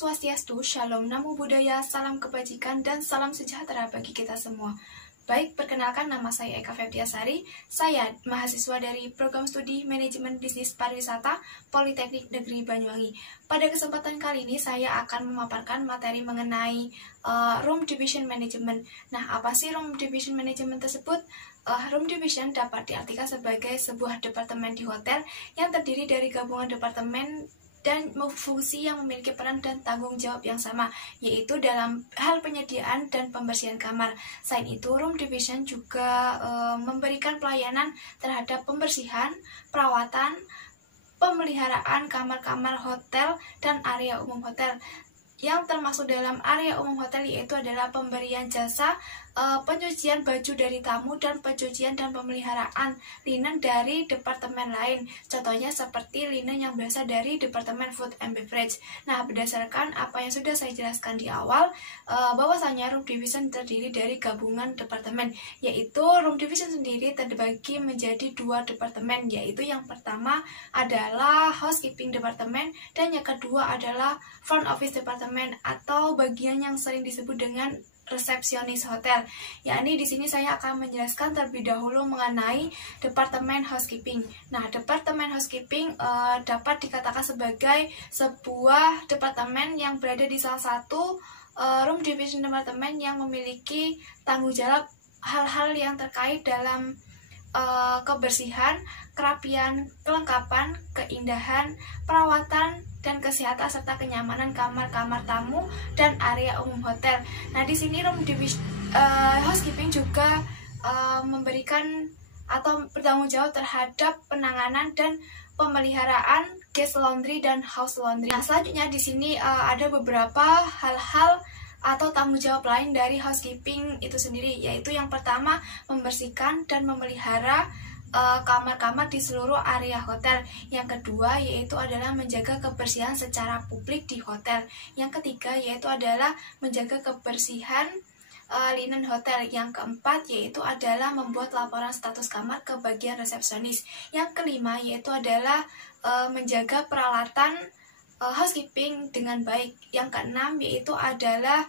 Swastiastu, Shalom, Namo Buddhaya, salam kebajikan, dan salam sejahtera bagi kita semua. Baik, perkenalkan nama saya Eka Febriasari. Saya mahasiswa dari Program Studi Manajemen Bisnis Pariwisata Politeknik Negeri Banyuwangi. Pada kesempatan kali ini saya akan memaparkan materi mengenai Room Division Management. Nah, apa sih Room Division Management tersebut? Room Division dapat diartikan sebagai sebuah departemen di hotel yang terdiri dari gabungan departemen dan fungsi yang memiliki peran dan tanggung jawab yang sama, yaitu dalam hal penyediaan dan pembersihan kamar. Selain itu, Room Division juga memberikan pelayanan terhadap pembersihan, perawatan, pemeliharaan kamar-kamar hotel dan area umum hotel. Yang termasuk dalam area umum hotel yaitu adalah pemberian jasa pencucian baju dari tamu dan pencucian dan pemeliharaan linen dari departemen lain. Contohnya seperti linen yang berasal dari departemen food and beverage. Nah, berdasarkan apa yang sudah saya jelaskan di awal, bahwasanya Room Division terdiri dari gabungan departemen, yaitu Room Division sendiri terbagi menjadi dua departemen, yaitu yang pertama adalah housekeeping departemen dan yang kedua adalah front office departemen atau bagian yang sering disebut dengan resepsionis hotel. Yakni di sini saya akan menjelaskan terlebih dahulu mengenai departemen housekeeping. Nah, departemen housekeeping dapat dikatakan sebagai sebuah departemen yang berada di salah satu Room Division departemen yang memiliki tanggung jawab hal-hal yang terkait dalam kebersihan, kerapian, kelengkapan, keindahan, perawatan, dan kesehatan serta kenyamanan kamar-kamar tamu dan area umum hotel. Nah, di sini Room Division housekeeping juga memberikan atau bertanggung jawab terhadap penanganan dan pemeliharaan guest laundry dan house laundry. Nah, selanjutnya di sini ada beberapa hal-hal atau tanggung jawab lain dari housekeeping itu sendiri, yaitu yang pertama membersihkan dan memelihara kamar-kamar di seluruh area hotel. Yang kedua yaitu adalah menjaga kebersihan secara publik di hotel. Yang ketiga yaitu adalah menjaga kebersihan linen hotel. Yang keempat yaitu adalah membuat laporan status kamar ke bagian resepsionis. Yang kelima yaitu adalah menjaga peralatan housekeeping dengan baik. Yang keenam yaitu adalah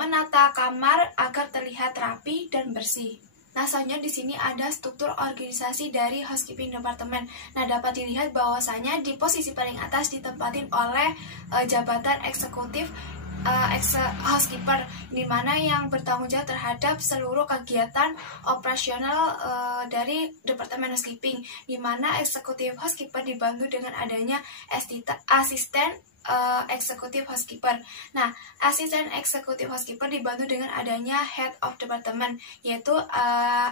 menata kamar agar terlihat rapi dan bersih. Nah, selanjutnya di sini ada struktur organisasi dari housekeeping departemen. Nah, dapat dilihat bahwasanya di posisi paling atas ditempatin oleh jabatan eksekutif housekeeper, di mana yang bertanggung jawab terhadap seluruh kegiatan operasional dari departemen housekeeping, di mana eksekutif housekeeper dibantu dengan adanya asisten eksekutif housekeeper. Nah, asisten eksekutif housekeeper dibantu dengan adanya head of department, yaitu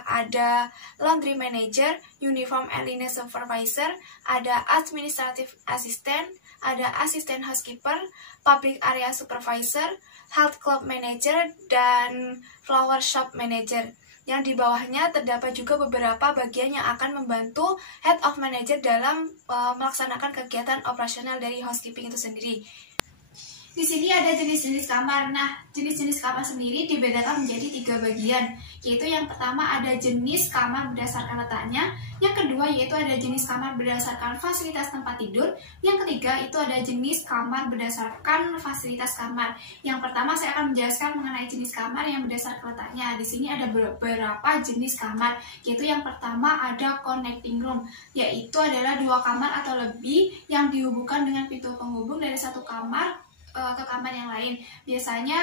ada laundry manager, uniform and linen supervisor, ada administrative assistant, ada asisten housekeeper, public area supervisor, health club manager, dan flower shop manager. Yang di bawahnya terdapat juga beberapa bagian yang akan membantu head of manager dalam melaksanakan kegiatan operasional dari housekeeping itu sendiri. Di sini ada jenis-jenis kamar. Nah, jenis-jenis kamar sendiri dibedakan menjadi 3 bagian, yaitu yang pertama ada jenis kamar berdasarkan letaknya, yang kedua yaitu ada jenis kamar berdasarkan fasilitas tempat tidur, yang ketiga itu ada jenis kamar berdasarkan fasilitas kamar. Yang pertama saya akan menjelaskan mengenai jenis kamar yang berdasarkan letaknya. Di sini ada beberapa jenis kamar, yaitu yang pertama ada connecting room, yaitu adalah 2 kamar atau lebih yang dihubungkan dengan pintu penghubung dari satu kamar ke kamar yang lain. Biasanya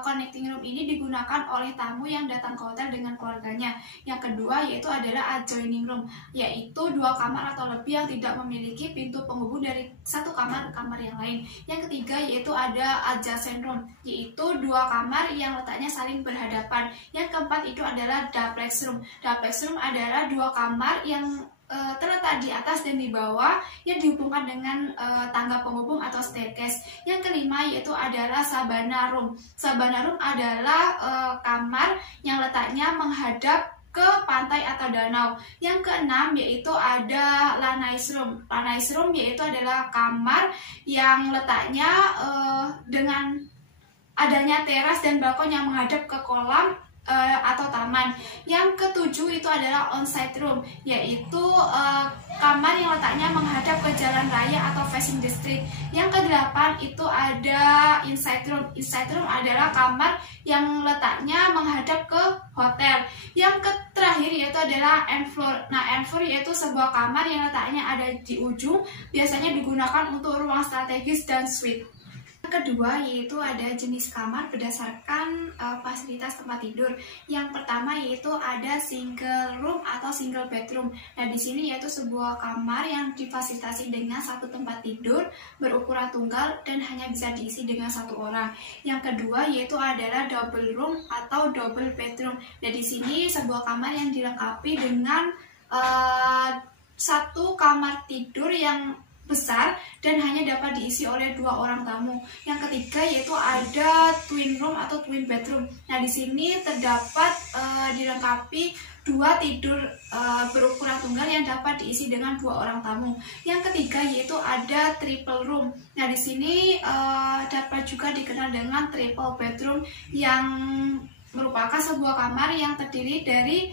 connecting room ini digunakan oleh tamu yang datang ke hotel dengan keluarganya. Yang kedua yaitu adalah adjoining room, yaitu 2 kamar atau lebih yang tidak memiliki pintu penghubung dari satu kamar ke kamar yang lain. Yang ketiga yaitu ada adjacent room, yaitu 2 kamar yang letaknya saling berhadapan. Yang keempat itu adalah duplex room. Duplex room adalah 2 kamar yang terletak di atas dan di bawah yang dihubungkan dengan tangga penghubung atau staircase. Yang kelima yaitu adalah sabana room. Sabana room adalah kamar yang letaknya menghadap ke pantai atau danau. Yang keenam yaitu ada lanais room. Lanais room yaitu adalah kamar yang letaknya dengan adanya teras dan balkon yang menghadap ke kolam atau taman. Yang ketujuh itu adalah on-site room, yaitu kamar yang letaknya menghadap ke jalan raya atau facing the street. Yang kedelapan itu ada inside room. Inside room adalah kamar yang letaknya menghadap ke hotel. Yang terakhir yaitu adalah end floor. Nah, end floor yaitu sebuah kamar yang letaknya ada di ujung, biasanya digunakan untuk ruang strategis dan suite. Yang kedua yaitu ada jenis kamar berdasarkan fasilitas tempat tidur. Yang pertama yaitu ada single room atau single bedroom. Nah, di sini yaitu sebuah kamar yang difasilitasi dengan satu tempat tidur berukuran tunggal dan hanya bisa diisi dengan satu orang. Yang kedua yaitu adalah double room atau double bedroom. Nah, di sini sebuah kamar yang dilengkapi dengan satu kamar tidur yang besar dan hanya dapat diisi oleh 2 orang tamu. Yang ketiga yaitu ada twin room atau twin bedroom. Nah, di sini terdapat dilengkapi 2 tidur berukuran tunggal yang dapat diisi dengan 2 orang tamu. Yang ketiga yaitu ada triple room. Nah, di sini dapat juga dikenal dengan triple bedroom, yang merupakan sebuah kamar yang terdiri dari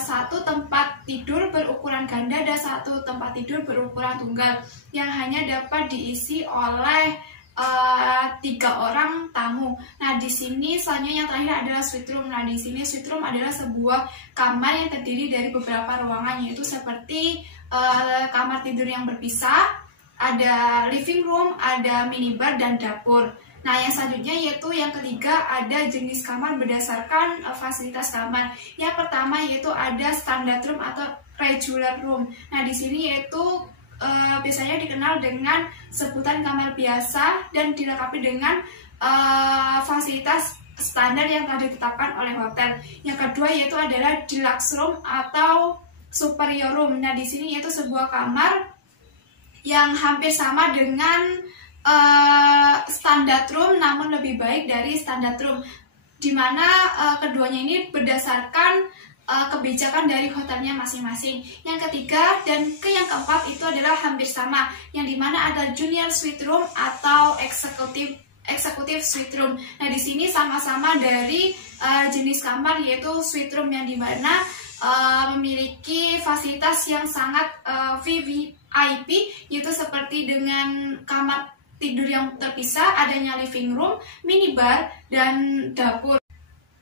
satu tempat tidur berukuran ganda dan satu tempat tidur berukuran tunggal yang hanya dapat diisi oleh 3 orang tamu. Nah, di sini selanjutnya yang terakhir adalah suite room. Nah, di sini suite room adalah sebuah kamar yang terdiri dari beberapa ruangan, yaitu seperti kamar tidur yang berpisah, ada living room, ada minibar dan dapur. Nah, yang selanjutnya yaitu yang ketiga ada jenis kamar berdasarkan fasilitas kamar. Yang pertama yaitu ada standard room atau regular room. Nah, di sini yaitu biasanya dikenal dengan sebutan kamar biasa dan dilengkapi dengan fasilitas standar yang telah ditetapkan oleh hotel. Yang kedua yaitu adalah deluxe room atau superior room. Nah, di sini yaitu sebuah kamar yang hampir sama dengan standard room namun lebih baik dari standard room, dimana keduanya ini berdasarkan kebijakan dari hotelnya masing-masing. Yang ketiga dan yang keempat itu adalah hampir sama, yang dimana ada junior suite room atau executive suite room. Nah, di sini sama-sama dari jenis kamar yaitu suite room, yang dimana memiliki fasilitas yang sangat VVIP, yaitu seperti dengan kamar tidur yang terpisah, adanya living room, minibar, dan dapur.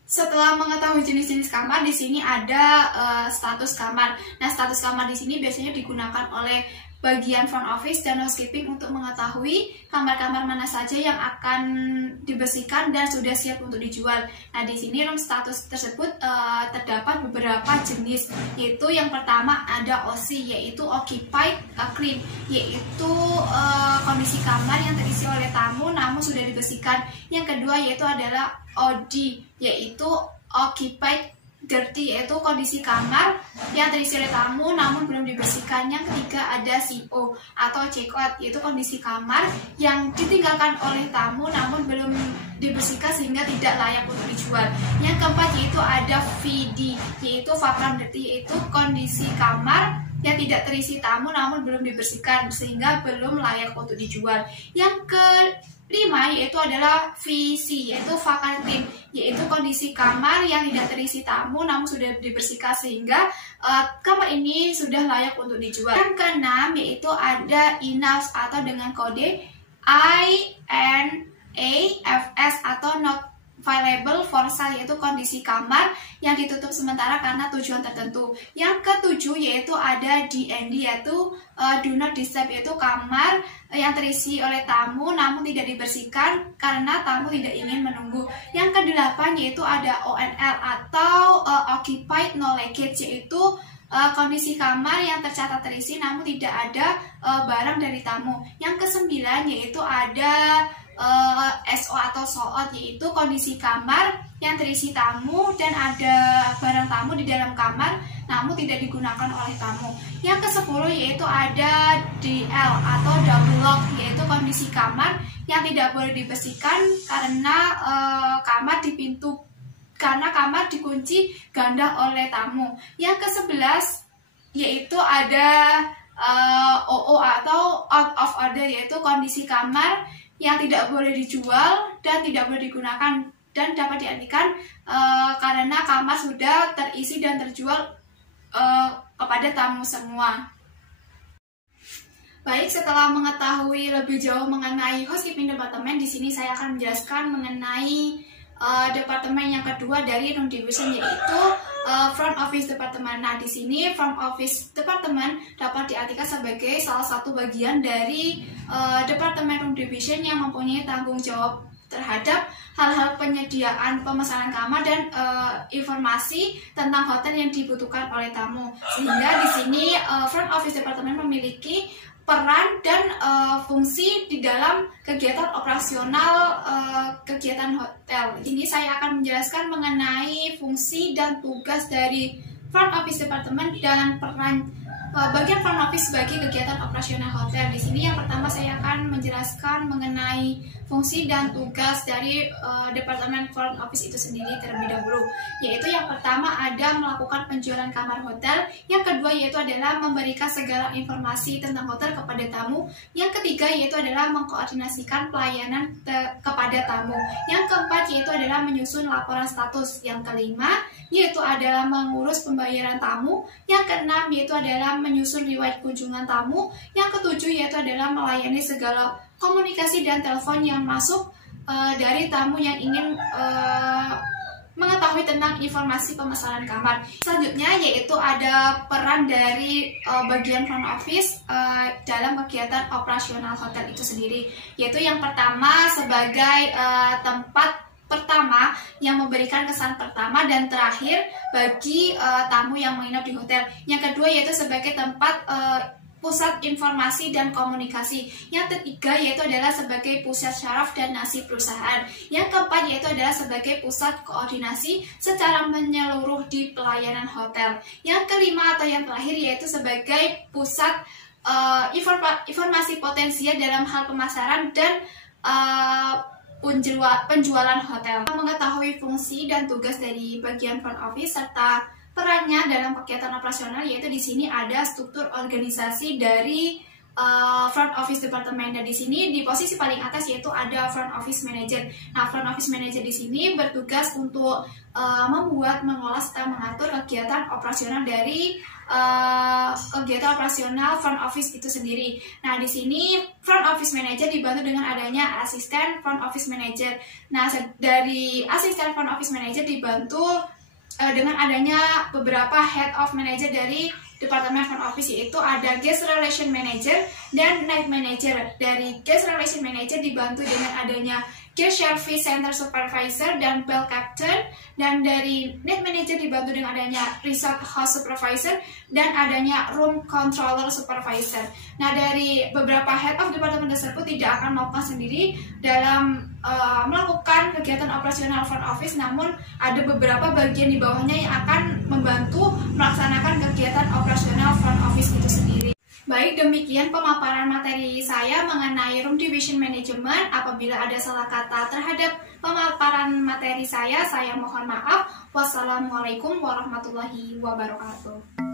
Setelah mengetahui jenis-jenis kamar, di sini ada status kamar. Nah, status kamar di sini biasanya digunakan oleh bagian front office dan housekeeping untuk mengetahui kamar-kamar mana saja yang akan dibersihkan dan sudah siap untuk dijual. Nah, di sini room status tersebut terdapat beberapa jenis, yaitu yang pertama ada OC, yaitu occupied clean, yaitu kondisi kamar yang terisi oleh tamu namun sudah dibersihkan. Yang kedua yaitu adalah OD, yaitu occupied dirty, yaitu kondisi kamar yang terisi oleh tamu namun belum dibersihkan. Yang ketiga ada CO atau check out, yaitu kondisi kamar yang ditinggalkan oleh tamu namun belum dibersihkan sehingga tidak layak untuk dijual. Yang keempat yaitu ada VD, yaitu vacant dirty, yaitu kondisi kamar yang tidak terisi tamu namun belum dibersihkan sehingga belum layak untuk dijual. Yang kelima yaitu adalah VC, yaitu vacant clean, yaitu kondisi kamar yang tidak terisi tamu namun sudah dibersihkan sehingga kamar ini sudah layak untuk dijual. Yang keenam yaitu ada INAFS atau dengan kode INAFS atau not available for sale, yaitu kondisi kamar yang ditutup sementara karena tujuan tertentu. Yang ketujuh yaitu ada DND, yaitu do not disturb, yaitu kamar yang terisi oleh tamu namun tidak dibersihkan karena tamu tidak ingin menunggu. Yang kedelapan yaitu ada ONL atau occupied no leakage, yaitu kondisi kamar yang tercatat terisi namun tidak ada barang dari tamu. Yang kesembilan yaitu ada SO atau SOOT, yaitu kondisi kamar yang terisi tamu dan ada barang tamu di dalam kamar namun tidak digunakan oleh tamu. Yang ke-10 yaitu ada DL atau double lock, yaitu kondisi kamar yang tidak boleh dibersihkan karena kamar dikunci ganda oleh tamu. Yang ke-11 yaitu ada OO atau out of order, yaitu kondisi kamar yang tidak boleh dijual dan tidak boleh digunakan dan dapat dialihkan karena kamar sudah terisi dan terjual kepada tamu semua. Baik, setelah mengetahui lebih jauh mengenai housekeeping departemen, di sini saya akan menjelaskan mengenai departemen yang kedua dari room division, yaitu front office department. Nah, di sini front office department dapat diartikan sebagai salah satu bagian dari departemen room division yang mempunyai tanggung jawab terhadap hal-hal penyediaan pemesanan kamar dan informasi tentang hotel yang dibutuhkan oleh tamu. Sehingga di sini front office department memiliki peran dan fungsi di dalam kegiatan operasional kegiatan hotel. Ini saya akan menjelaskan mengenai fungsi dan tugas dari front office department dan peran bagian front office bagi kegiatan operasional hotel. Di sini yang pertama saya akan menjelaskan mengenai fungsi dan tugas dari departemen front office itu sendiri terlebih dahulu. Yaitu yang pertama ada melakukan penjualan kamar hotel, yang kedua yaitu adalah memberikan segala informasi tentang hotel kepada tamu, yang ketiga yaitu adalah mengkoordinasikan pelayanan kepada tamu, yang keempat yaitu adalah menyusun laporan status, yang kelima yaitu adalah mengurus pembayaran tamu, yang keenam yaitu adalah menyusun riwayat kunjungan tamu, yang ketujuh yaitu adalah melayani segala komunikasi dan telepon yang masuk dari tamu yang ingin mengetahui tentang informasi pemesanan kamar. Selanjutnya yaitu ada peran dari bagian front office dalam kegiatan operasional hotel itu sendiri, yaitu yang pertama sebagai tempat pertama yang memberikan kesan pertama dan terakhir bagi tamu yang menginap di hotel. Yang kedua yaitu sebagai tempat pusat informasi dan komunikasi. Yang ketiga yaitu adalah sebagai pusat syaraf dan nasib perusahaan. Yang keempat yaitu adalah sebagai pusat koordinasi secara menyeluruh di pelayanan hotel. Yang kelima atau yang terakhir yaitu sebagai pusat informasi potensial dalam hal pemasaran dan penjualan hotel. Mengetahui fungsi dan tugas dari bagian front office serta perannya dalam kegiatan operasional, yaitu di sini ada struktur organisasi dari front office department, dan di sini di posisi paling atas yaitu ada front office manager. Nah, front office manager di sini bertugas untuk membuat, mengolah serta mengatur kegiatan operasional dari kegiatan operasional front office itu sendiri. Nah, di sini front office manager dibantu dengan adanya asisten front office manager. Nah, dari asisten front office manager dibantu dengan adanya beberapa head of manager dari departemen front office, yaitu ada guest relation manager dan night manager. Dari guest relation manager dibantu dengan adanya guest service center supervisor dan bell captain, dan dari night manager dibantu dengan adanya resort house supervisor dan adanya room controller supervisor. Nah, dari beberapa head of department tersebut tidak akan melakukan sendiri dalam melakukan kegiatan operasional front office, namun ada beberapa bagian di bawahnya yang akan membantu melaksanakan kegiatan operasional front office itu sendiri. Baik, demikian pemaparan materi saya mengenai room division management. Apabila ada salah kata terhadap pemaparan materi saya mohon maaf. Wassalamualaikum warahmatullahi wabarakatuh.